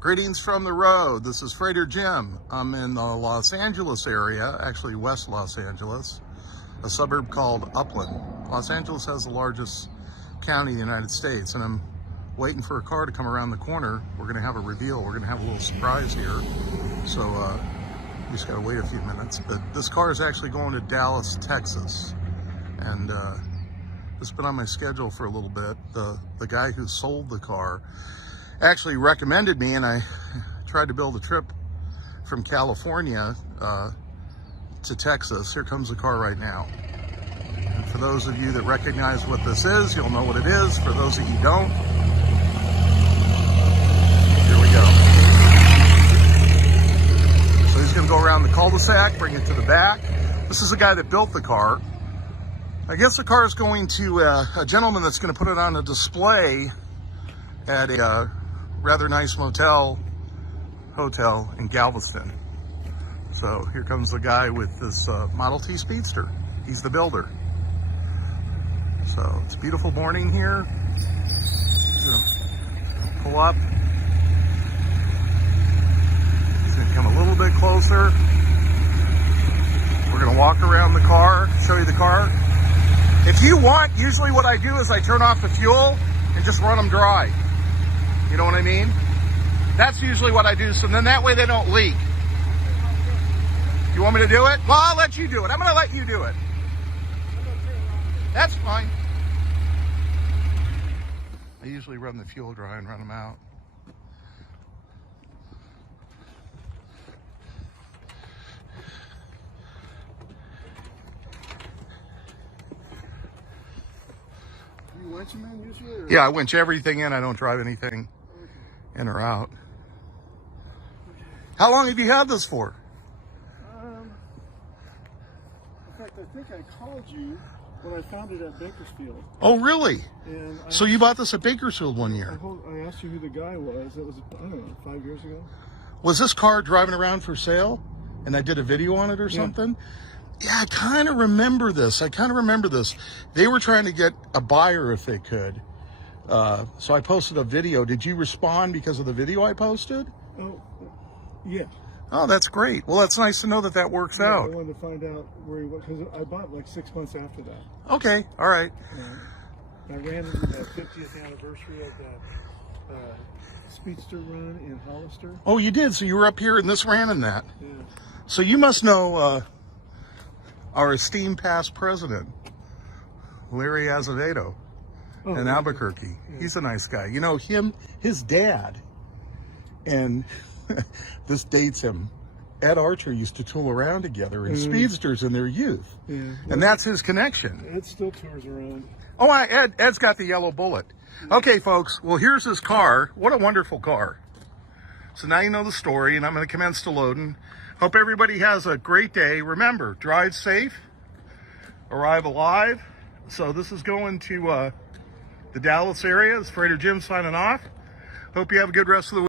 Greetings from the road. This is Freighter Jim. I'm in the Los Angeles area, actually West Los Angeles, a suburb called Upland. Los Angeles has the largest county in the United States, and I'm waiting for a car to come around the corner. We're going to have a reveal. We're going to have a little surprise here. So we just got to wait a few minutes. But this car is actually going to Dallas, Texas. And it's been on my schedule for a little bit. The guy who sold the car actually recommended me, and I tried to build a trip from California to Texas. Here comes the car right now. And for those of you that recognize what this is, you'll know what it is. For those of you who don't, here we go. So he's gonna go around the cul-de-sac, bring it to the back. This is the guy that built the car. I guess the car is going to a gentleman that's gonna put it on a display at a rather nice hotel in Galveston. So here comes the guy with this Model T Speedster. He's the builder. So it's a beautiful morning here. Pull up. He's gonna come a little bit closer. We're gonna walk around the car, show you the car. If you want, usually what I do is I turn off the fuel and just run them dry. You know what I mean? That's usually what I do, so then that way they don't leak. You want me to do it? Well, I'll let you do it. I'm gonna let you do it. That's fine. I usually run the fuel dry and run them out. You winch them in usually? Or? Yeah, I winch everything in. I don't drive anything in or out. How long have you had this for? In fact, I think I called you when I found it at Bakersfield. Oh, really? And So you bought this at Bakersfield one year? I asked you who the guy was. That was, I don't know, 5 years ago. Was this car driving around for sale? And I did a video on it or something? Yeah, I kind of remember this. They were trying to get a buyer if they could. So I posted a video. Did you respond because of the video I posted? Oh, yeah. Oh, that's great. Well, that's nice to know that that works out. I wanted to find out where he was, because I bought like 6 months after that. Okay, all right. I ran into the 50th anniversary of the Speedster run in Hollister. Oh, you did? So you were up here and this ran in that? Yeah. So you must know our esteemed past president, Larry Azevedo, in Albuquerque. Yeah. He's a nice guy. You know, his dad, and this dates him, Ed Archer used to tool around together in Speedsters in their youth. Yeah. And that's his connection. Ed still tours around. Oh, Ed's got the yellow bullet. Okay, folks, well, here's his car. What a wonderful car. So now you know the story, and I'm going to commence to loading. Hope everybody has a great day. Remember, drive safe, arrive alive. So this is going to the Dallas area. It's Freighter Jim signing off. Hope you have a good rest of the week.